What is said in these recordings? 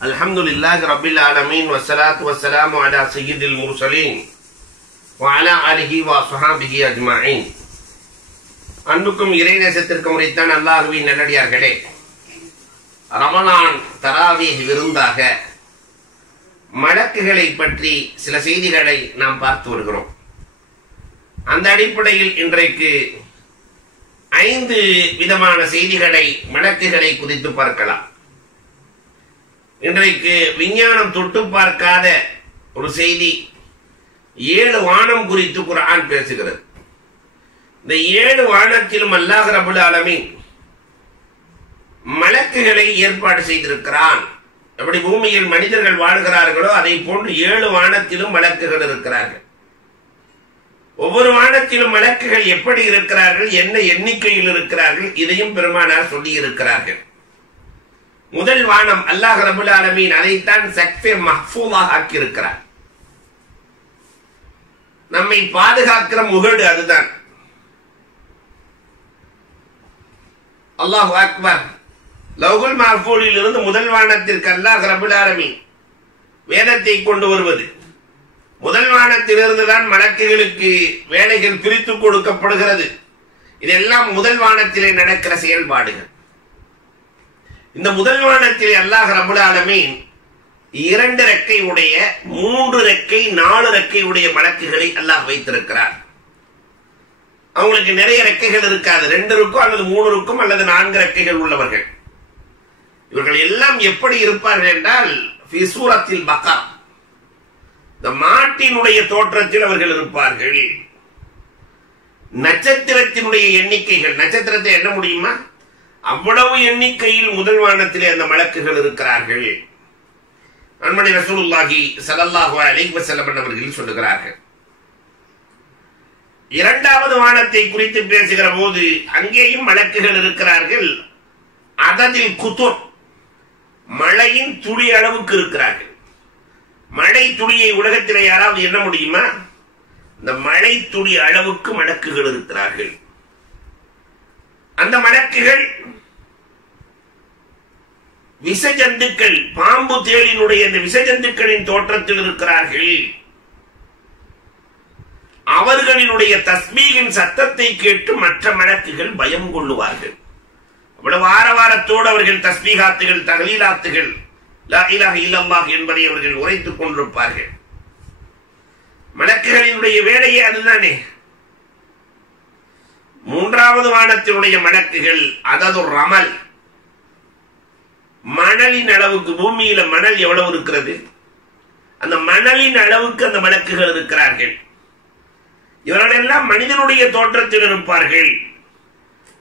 Alhamdulillahi Rabbil Alamin wassalatu wassalamu ala sayyidil mursalin wa ala alihi wa sahbihi ajma'in. அன்புக்கும் இறைநேசத்திற்கும் உரித்தான் அல்லாஹ்வின் நல்லடியார்களே, ரமலான் தராவீஹ் விருந்தாக மலக்குகளை பற்றி சில செய்திகளை நாம் பார்த்து வருகிறோம். அந்த அடிப்படையில் இன்றைக்கு 5 விதமான செய்திகளை மலக்குகளை குறித்து பார்க்கலாம். இன்றைக்கு விஞ்ஞானம் தொட்டு பார்க்காத ஒரு செய்தி, 7 வானம் குறித்து குர்ஆன் பேசுகிறது. இந்த 7 வானத்திலும் அல்லாஹ் ரப்பல் ஆலமீன் மலக்குகளை ஏற்பாடு செய்திருக்கிறான். எப்படி பூமியில் மனிதர்கள் வாழ்கிறார்களோ அதை போன்று 7 வானத்திலும் மலக்குகள் இருக்கிறார்கள். ஒவ்வொரு வானத்திலும் மலக்குகள் எப்படி இருக்கிறார்கள், என்ன எண்ணிக்கையில் இருக்கிறார்கள், இதையும் பெருமானார் சொல்லி இருக்கிறார்கள். முதல் வானம் அல்லாஹ் ரப்பல் ஆலமீன் அதைத்தான் சக்ஃபே மஹ்ஃபூலாக ஆக்கியிருக்கிறார். நம்மை பாதுகாக்கிற முகடு அதுதான். அல்லாஹு அக்பர். லவ்ஹுல் மஹ்ஃபூலில் இருந்து முதல் வானத்திற்கு அல்லாஹ் ரப்பல் ஆலமீன் வேதத்தை கொண்டு வருவது. முதல் வானத்திலிருந்து தான் மலக்குகளுக்கு வேலைகள் பிரித்து கொடுக்கப்படுகிறது. இதெல்லாம் முதல் வானத்திலே நடக்கிற செயல்பாடுகள். இந்த முதல் வானத்திலே அல்லாஹ் ரப்பல் ஆலமீன் 2 ரெக்கை உடைய, 3 ரெக்கை, 4 ரெக்கை உடைய மலக்குகளை அல்லாஹ் வைத்திருக்கிறார். அவங்களுக்கு நிறைய ரெக்கைகள் இருக்காது, 2 இருக்கும் அல்லது 3 இருக்கும் அல்லது 4 ரெக்கைகள் உள்ளவர்கள். இவர்கள் எல்லாம் எப்படி இருப்பார்கள் என்றால் ஃபீ சூரத்தில் பக்கர், இந்த மாட்டினுடைய தோற்றத்தில் அவர்கள் இருப்பார்கள். நட்சத்திரத்தினுடைய எண்ணிக்கைகள், நட்சத்திரத்தை எண்ண முடியுமா? அவ்வளவு எண்ணிக்கையில் முதல் வானத்திலே அந்த மலக்குகள் இருக்கிறார்கள். அன்மணி ரசூலுல்லாஹி ஸல்லல்லாஹு அலைஹி வஸல்லம் அவர்கள் சொல்லுகிறார்கள். 2வது வானத்தை குறித்து பேசுகிற போது அங்கேயும் மலக்குகள் இருக்கிறார்கள். அததில் குதுர், மழையின் துளி அளவுக்கு இருக்கிறார்கள். மழை துளியை உலகத்திலே யாராவது எண்ண முடியுமா? இந்த மழை துளி அளவுக்கு மலக்குகள் இருக்கிறார்கள். அந்த மலக்குகள் விசஜந்துக்கள், பாம்பு தேளினுடைய இந்த விசஜந்துக்களின் தோற்றத்தில் இருக்கிறார்கள். அவர்களினுடைய தஸ்பீகின் சத்தத்தை கேட்டு மற்ற மலக்குகள் பயம் கொள்ளுவார்கள். அவ்வளவு ஆரவாரத்தோடு அவர்கள் தஸ்பீகாத்துகள், தஹ்லீலாத்துகள், லா இலாஹ இல்லல்லாஹ் என்பதை அவர்கள் உரைத்துக் கொண்டிருப்பார்கள். மலக்குகளினுடைய வேலையே அதுதானே. 3வது வானத்தினுடைய மலக்குகள் அதது ரமல், மணலின் அளவுக்கு, பூமியில மணல் எவ்வளவு இருக்கிறது, அந்த மணலின் அளவுக்கு அந்த மலக்குகள் இருக்கிறார்கள். இவர்களெல்லாம் மனிதனுடைய தோற்றத்தில் இருப்பார்கள்.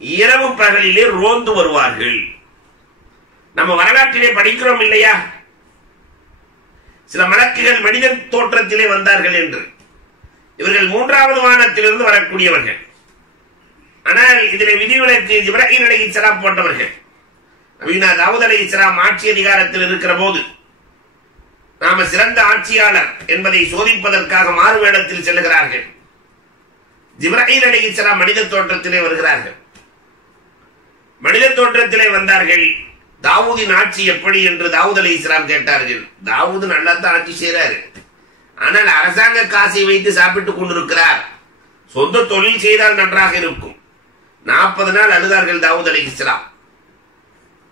இரவு பகலிலே ரோந்து வருவார்கள். நம்ம வரலாற்றிலே படிக்கிறோம் இல்லையா, சில மலக்குகள் மனிதன் தோற்றத்திலே வந்தார்கள் என்று. இவர்கள் 3வது வானத்திலிருந்து வரக்கூடியவர்கள். ஆனால் இதிலே விதிவிலக்கு இப்ராஹீம் அலைஹிஸ்ஸலாம் போன்றவர்கள். நபீனா தாவூத் அலைஹிஸ்ஸலாம் ஆட்சி அதிகாரத்தில் இருக்கிற போது நாம சிறந்த ஆட்சியாளர் என்பதை சோதிப்பதற்காக மாறு வேடத்தில் செல்லுகிறார்கள். இப்ராஹீம் அலைஹிஸ்ஸலாம் மனித தோற்றத்திலே வருகிறார்கள். மனித தோற்றத்திலே வந்தார்கள். தாவூதின் ஆட்சி எப்படி என்று தாவூத் அலைஹிஸ்ஸலாம் கேட்டார்கள். தாவூது நல்லா தான் ஆட்சி செய்கிறாரு, ஆனால் அரசாங்க காசை வைத்து சாப்பிட்டுக் கொண்டிருக்கிறார். சொந்த தொழில் செய்தால் நன்றாக இருக்கும். 40 நாள் அழுதார்கள் தாவூத் அலைஹிஸ்ஸலாம்.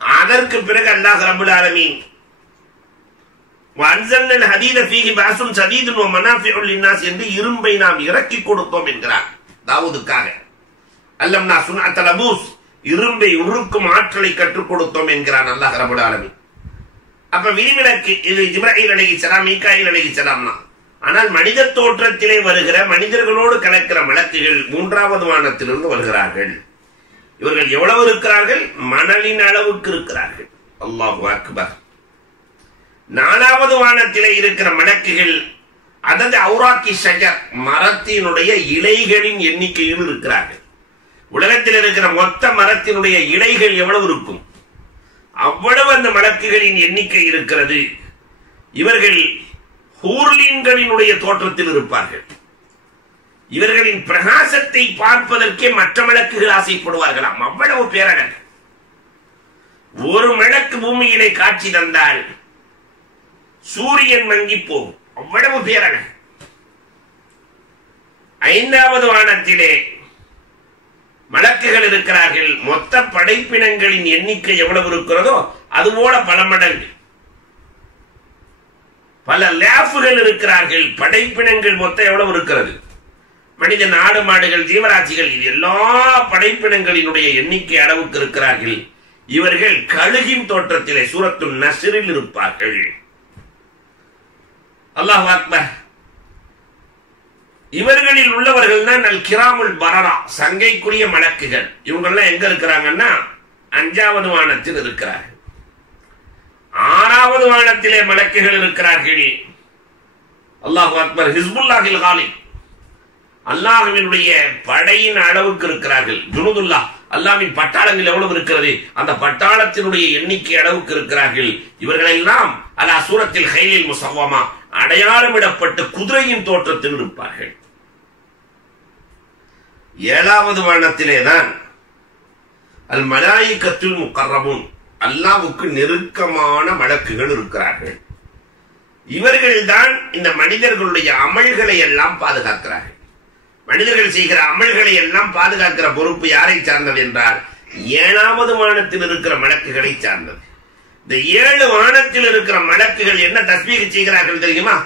அதற்கு பிறகு அல்லாஹ் ரப்பல் ஆலமீன் வஅன்ஸல்னல் ஹதீத ஃபீஹி பஅஸுன் ஷதீதுன் வ மனாஃபிஉ லின்னாஸ் என்று இரும்பை நாம் இறக்கி கொடுத்தோம் என்கிறார் தாவூதுக்காக. அல்லம்னா சுன்அத்தல் லபூஸ், இரும்பை உருக்கும் ஆற்றலை கற்றுக் கொடுத்தோம் என்கிறான் அல்லாஹ் ரப்பல் ஆலமீன். அப்ப விதிவிலக்கு இது ஜிப்ராயில் அலைஹிஸ்ஸலாம், மீகாயில் அலைஹிஸ்ஸலாம். ஆனால் மனித தோற்றத்திலே வருகிற, மனிதர்களோடு கலக்கிற மலக்குகள் 3வது வானத்திலிருந்து வருகிறார்கள். இவர்கள் எவ்வளவு இருக்கிறார்கள்? மணலின் அளவுக்கு இருக்கிறார்கள். அல்லாஹு அக்பர். 4வது வானத்திலே இருக்கிற மலக்குகள் அதது அவுராக்கி ஷஜர், மரத்தினுடைய இலைகளின் எண்ணிக்கையில் இருக்கிறார்கள். உலகத்தில் இருக்கிற மொத்த மரத்தினுடைய இலைகள் எவ்வளவு இருக்கும், அவ்வளவு அந்த மலக்குகளின் எண்ணிக்கை இருக்கிறது. இவர்கள் ஹூர்லீன்களினுடைய தோற்றத்தில் இருப்பார்கள். இவர்களின் பிரகாசத்தை பார்ப்பதற்கே மற்ற மலக்குகள் ஆசைப்படுவார்களாம், அவ்வளவு பேரழகு. ஒரு மடக்கு பூமியிலே காட்சி தந்தால் சூரியன் மங்கி போகும், அவ்வளவு பேரழகு. 5வது வானத்திலே மலக்குகள் இருக்கிறார்கள். மொத்த படைப்பினங்களின் எண்ணிக்கை எவ்வளவு இருக்கிறதோ அதுபோல பல மடங்கு. பல லேஃபுகள் இருக்கிறார்கள். படைப்பினங்கள் மொத்தம் எவ்வளவு இருக்கிறது? மனிதன், ஆடு, மாடுகள், ஜீவராசிகள், இது எல்லா படைப்பினங்களினுடைய எண்ணிக்கை அளவுக்கு இருக்கிறார்கள். இவர்கள் கழுகின் தோற்றத்திலே சூரத்துன் நஸ்ரில் இருப்பார்கள். அல்லாஹ் அக்பர். இவர்களில் உள்ளவர்கள் தான் அல் கிராமுல் பரரா, சங்கைக்குரிய மலக்குகள். இவங்கெல்லாம் எங்க இருக்கிறாங்கன்னா 5வது வானத்தில் இருக்கிறார்கள். 6வது வானத்திலே மலக்குகள் இருக்கிறார்கள். அல்லாஹ் அக்பர். ஹிஸ்புல்லாஹில் காலிப், அல்லாஹ்வினுடைய படையின் அளவுக்கு இருக்கிறார்கள். ஜுனூதுல்லாஹ், அல்லாஹ்வின் பட்டாளங்கள் எவ்வளவு இருக்கிறது, அந்த பட்டாளத்தினுடைய எண்ணிக்கை அளவுக்கு இருக்கிறார்கள். இவர்களெல்லாம் அலா சூரத்தில் ஹைலில் முஸவ்வமா, அடையாளமிடப்பட்டு குதிரையின் தோற்றத்தில் இருப்பார்கள். 7வது வானத்திலேதான் அல் மலாயிகத்துல் முகர்ரபூன், அல்லாஹ்வுக்கு நெருக்கமான மலக்குகள் இருக்கிறார்கள். இவர்கள்தான் இந்த மனிதர்களுடைய அமல்களை எல்லாம் பாதுகாக்கிறார்கள். மனிதர்கள் செய்கிற அமல்களை எல்லாம் பாதுகாக்கிற பொறுப்பு யாரை சார்ந்தது என்றால் 7வது வானத்தில் இருக்கிற மலக்குகளை சார்ந்தது. இந்த 7 வானத்தில் இருக்கிற மலக்குகள் என்ன தஸ்பீஹ் செய்கிறார்கள் தெரியுமா?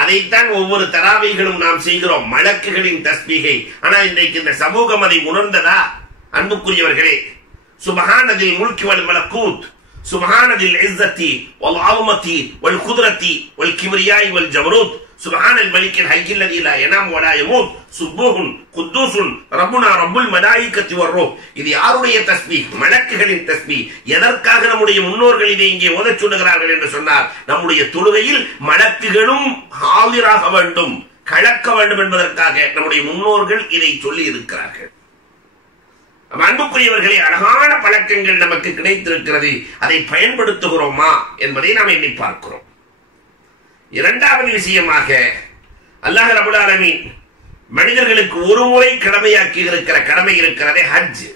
அதைத்தான் ஒவ்வொரு தராவிகளும் நாம் செய்கிறோம், மலக்குகளின் தஸ்பீகை. ஆனா இன்றைக்கு இந்த சமூகம் அதை உணர்ந்ததா? அன்புக்குரியவர்களே, சுப்ஹானதில் முல்கி வல் மலக்கூத், சுப்ஹானதில் இஸ்ஸத்தி வல் அஸமத்தி வல் குத்ரத்தி வல் கிப்ரியாய் வல் ஜபரூத், சுப்ஹானல் மலிக்கில் ஹய்யில் லதீ லா யனாம் வலா யமூத், சுப்ஹூன் குத்தூசுன் ரப்புனா ரப்புல் மலாயிகத்தி வர்ரூஹ். இது யாருடைய தஸ்பீஹ்? மலக்குகளின் தஸ்பீஹ். எதற்காக நம்முடைய முன்னோர்கள் இதை இங்கே ஓதச் சொல்லுகிறார்கள் என்று சொன்னார், நம்முடைய தொழுகையில் மலக்குகளும் ஹாலிராக வேண்டும், கலக்க வேண்டும் என்பதற்காக நம்முடைய முன்னோர்கள் இதை சொல்லி இருக்கிறார்கள். அன்புக்குரியவர்களே, அழகான பழக்கங்கள் நமக்கு கிடைத்திருக்கிறது. அதை பயன்படுத்துகிறோமா என்பதை நாம் எண்ணி பார்க்கிறோம். 2வது விஷயமாக அல்லாஹ் ரப்பல் ஆலமீன் மனிதர்களுக்கு ஒரு முறை கடமையாக்கி இருக்கிற கடமை இருக்கிறதே ஹஜ்.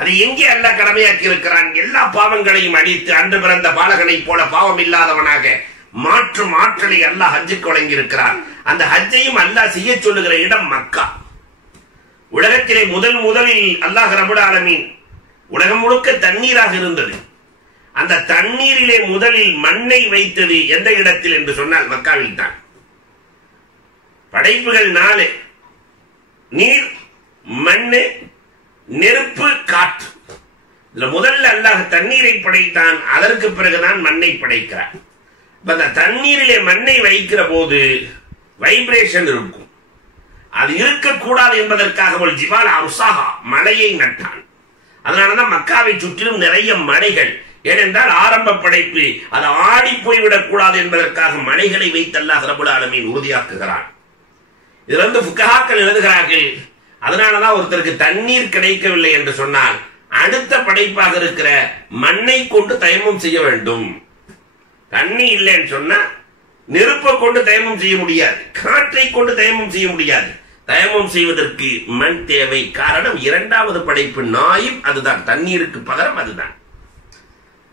அது எங்கே அல்லாஹ் கடமையாக்கி இருக்கிறான்? எல்லா பாவங்களையும் அடித்து அன்று பிறந்த பாலகனை போல பாவம் இல்லாதவனாக மாற்றும் ஆற்றலை அல்லாஹ் ஹஜ்ஜுக்கு வழங்கி இருக்கிறான். அந்த ஹஜ்ஜையும் அல்லாஹ் செய்ய சொல்லுகிற இடம் மக்கா. உலகத்திலே முதலில் அல்லாஹ் ரப்பல் ஆலமீன், உலகம் முழுக்க தண்ணீராக இருந்தது, அந்த தண்ணீரிலே முதலில் மண்ணை வைத்தது எந்த இடத்தில் என்று சொன்னால் மக்காவில் தான். படைப்புகள் 4: நீர், மண்ணு, நெருப்பு, காற்று. இதுல முதல்ல அல்லாஹ் தண்ணீரை படைத்தான், அதற்கு பிறகுதான் மண்ணை படைக்கிறார். அந்த தண்ணீரிலே மண்ணை வைக்கிற போது வைப்ரேஷன் இருக்கும். அது இருக்கக்கூடாது என்பதற்காக ஒரு ஜிபால் அர்சாஹா, மலையை நட்டான். அதனாலதான் மக்காவை சுற்றிலும் நிறைய மலைகள். ஏனென்றால் ஆரம்ப படைப்பு அது ஆடி போய்விடக் கூடாது என்பதற்காக மலைகளை வைத்து அல்லாஹ் ரப்பல் ஆலமீன் உறுதியாக்குகிறான். இதிலிருந்து ஃபுகஹாக்கள் எழுதுகிறார்கள், அதனாலதான் ஒருத்தருக்கு தண்ணீர் கிடைக்கவில்லை என்று சொன்னால் அடுத்த படைப்பாக இருக்கிற மண்ணை கொண்டு தயமம் செய்ய வேண்டும். தண்ணி இல்லைன்னு சொன்னா நெருப்பை கொண்டு தயமம் செய்ய முடியாது, காற்றை கொண்டு தயமம் செய்ய முடியாது. தயமம் செய்வதற்கு மண் தேவை. காரணம் 2வது படைப்பு நாயும் அதுதான், தண்ணீருக்கு பகரம் அதுதான்.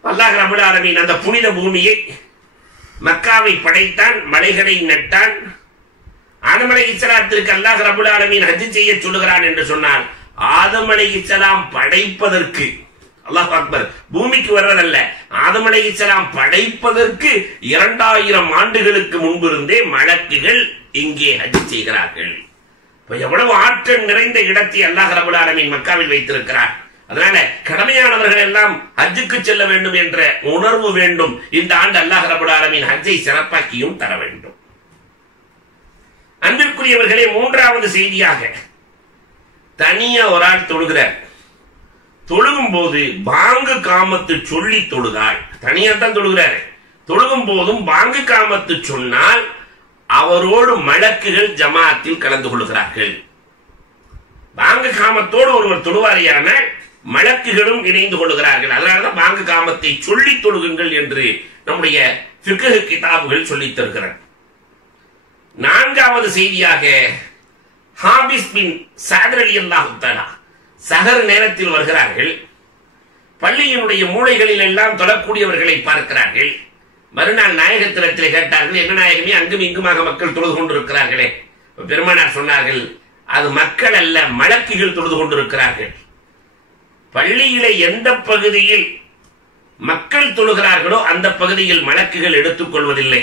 அல்லாஹ் ரப்பல் ஆலமீன் அந்த புனித பூமியை மக்காவை படைத்தான், மலைகளை நட்டான். ஆதம் அலைஹிஸ்ஸலாத்திற்கு அல்லாஹ் ரப்பல் ஆலமீன் ஹஜ் செய்ய சொல்லுகிறான் என்று சொன்னால் ஆதம் அலைஹிஸ்ஸலாம் படைப்பதற்கு, அல்லாஹ் அக்பர், பூமிக்கு வர்றதல்ல, ஆதம் அலைஹிஸ்ஸலாம் படைப்பதற்கு 2000 ஆண்டுகளுக்கு முன்பிருந்தே மலக்குகள் இங்கே ஹஜ் செய்கிறார்கள். எவ்வளவு ஆற்றல் நிறைந்த இடத்தை அல்லாஹ் ரப்பல் ஆலமீன் மக்காவில் வைத்திருக்கிறார். அதனால கடமையானவர்கள் எல்லாம் ஹஜ்ஜுக்கு செல்ல வேண்டும் என்ற உணர்வு வேண்டும். இந்த ஆண்டு அல்லாஹ் ரப்பல் ஆலமீன் ஹஜ்ஜை சிறப்பாக்கியும் தர வேண்டும். அன்பிற்குரியவர்களே, 3வது செய்தியாக தனியா ஒரு ஆள் தொழுகிறார். தொழுகும் போது பாங்கு காமத்து சொல்லி தொழுதாள். தனியா தான் தொழுகிறார். தொழுகும் போதும் பாங்கு காமத்து சொன்னால் அவரோடு மலக்குகள் ஜமாத்தில் கலந்து கொள்கிறார்கள். பாங்கு காமத்தோடு ஒருவர் தொழுவாரியான மலக்குகளும் இணைந்து கொள்கிறார்கள். அதனாலதான் பாங்கு காமத்தை சொல்லி தொழுகுங்கள் என்று நம்முடைய ஃபிக்ஹ் கிதாபுகள் சொல்லித் தருகிறார். 4வது செய்தியாக ஹாபிஸ் பின் சஅத் ரலியல்லாஹு தஆலா சஹர் நேரத்தில் வருகிறார்கள். பள்ளியினுடைய மூலைகளில் எல்லாம் தொழக்கூடியவர்களை பார்க்கிறார்கள். மறுநாள் நாயகத்திடத்திலே கேட்டார்கள், என்ன நாயகமே அங்கும் இங்குமாக மக்கள் தொழுது கொண்டிருக்கிறார்களே? பெருமானார் சொன்னார்கள், அது மக்கள் அல்ல, மலக்குகள் தொழுது கொண்டிருக்கிறார்கள். பள்ளியிலே எந்த பகுதியில் மக்கள் தொழுகிறார்களோ அந்த பகுதியில் மலக்குகள் எடுத்துக் கொள்வதில்லை.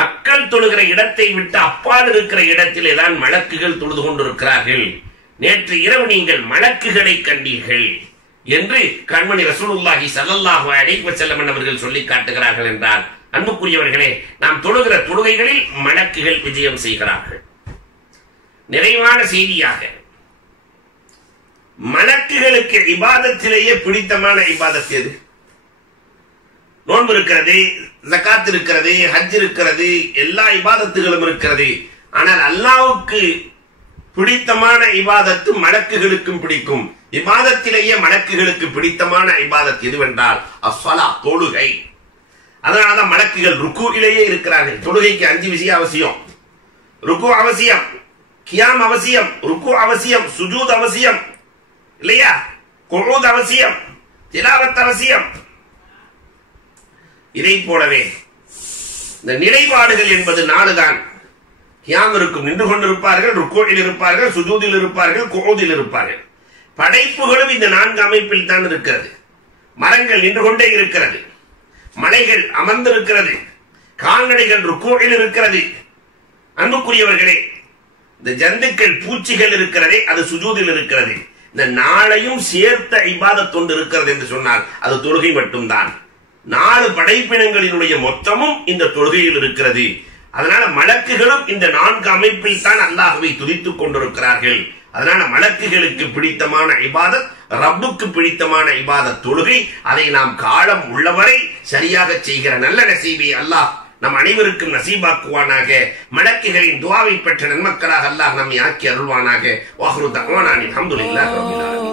மக்கள் தொழுகிற இடத்தை விட்டு அப்பால் இருக்கிற இடத்திலே தான் மலக்குகள் தொழுது கொண்டிருக்கிறார்கள். நேற்று இரவு நீங்கள் மலக்குகளை கண்டீர்கள் என்று கண்மணி ரசூலுல்லாஹி ஸல்லல்லாஹு அலைஹி வஸல்லம் அவர்கள் சொல்லி காட்டுகிறார்கள் என்றால், அன்புக்குரியவர்களே, நாம் தொழுகிற தொழுகைகளில் மலக்குகள் விஜயம் செய்கிறார்கள். நிறைவான செய்தியாக, மலக்குகளுக்கு இபாதத்திலேயே பிடித்தமான இபாதத் எது? நோன்பு இருக்கிறது, ஜகாத் இருக்கிறது, ஹஜ் இருக்கிறது, எல்லா இபாதத்துகளும் இருக்கிறது. ஆனால் அல்லாஹ்வுக்கு பிடித்தமான இபாதத்து மலக்குகளுக்கும் பிடிக்கும். இபாதத்திலேயே மலக்குகளுக்கு பிடித்தமான இபாதத் எதுவென்றால் அஸ்ஸலா, தொழுகை. அதனாலதான் மலக்குகள் ருக்குவிலேயே இருக்கிறார்கள். தொழுகைக்கு 5 விஷயம் அவசியம். ருக்கு அவசியம், கியாம் அவசியம், ருக்கு அவசியம், சுஜூத் அவசியம், இல்லையா? குஊத் அவசியம், திலாவத் அவசியம். இதை போலவே இந்த நிலைப்பாடுகள் என்பது 4 தான். கியாம் இருக்கும், நின்று கொண்டிருப்பார்கள், ருக்குவில் இருப்பார்கள், சுஜூதில் இருப்பார்கள், குஊதில் இருப்பார்கள். படைப்புகளும் இந்த 4 அமைப்பில் தான் இருக்கிறது. மரங்கள் நின்று கொண்டே இருக்கிறது, மலைகள் அமர்ந்திருக்கிறது, கால்நடைகள் ருக்குவில் இருக்கிறது. அன்புக்குரியவர்களே, இந்த ஜந்துக்கள், பூச்சிகள் இருக்கிறதே, அது சுஜூதில் இருக்கிறது. இந்த 4ஐயும் சேர்த்த இபாதத் ஒன்று இருக்கிறது என்று சொன்னால் அது தொழுகை மட்டும்தான். 4 படைப்பினங்களினுடைய மொத்தமும் இந்த தொழுகையில் இருக்கிறது. அதனால மலக்குகளும் இந்த 4 அமைப்பில் தான் அல்லாஹ்வை துதித்துக் கொண்டிருக்கிறார்கள். அதனால மலக்குகளுக்கு பிடித்தமான இபாதத், ரப்புக்கு பிடித்தமான இபாதத் தொழுகை. அதை நாம் காலம் உள்ளவரை சரியாக செய்கிற நல்ல நசீபை அல்லாஹ் நம் அனைவருக்கும் நசீபாக்குவானாக. மலக்குகளின் துஆவை பெற்ற நன்மக்களாக அல்லாஹ் நம்மை ஆக்கி அருள்வானாக. வாஹ்ரு தஅவானா அல்ஹம்துலில்லாஹி ரப்பில் ஆலமீன்.